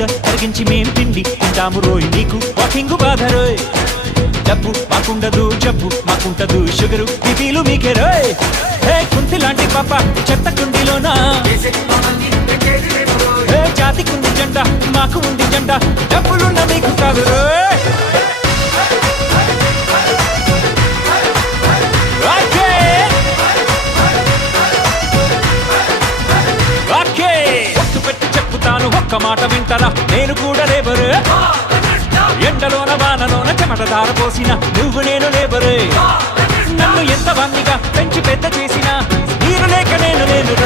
గుండె కరిగించి మేం తిండి తింటాము రోయ్ నీకు వాకింగు బాధ రోయ్ డబ్బు మాకుండదు జబ్బు మాకుంటదు షుగరు బీపీలు మీకే రోయ్ హే కుంతి లాంటి పాప చెత్త కుండిలోనా హే జాతికుంది జెండ మాకు ఉంది జెండ డబ్బులున్న మీకు కాదు రోయ్ ఒక్క మాట వింటరా నేను కూడా లేబరు ఎండలోన వానలోన చెమట దార పోసిన నువ్వు నేను లేబరు నన్ను ఎంత వన్నిగా పెంచి పెద్ద చేసినా నీరు లేక నేను లేను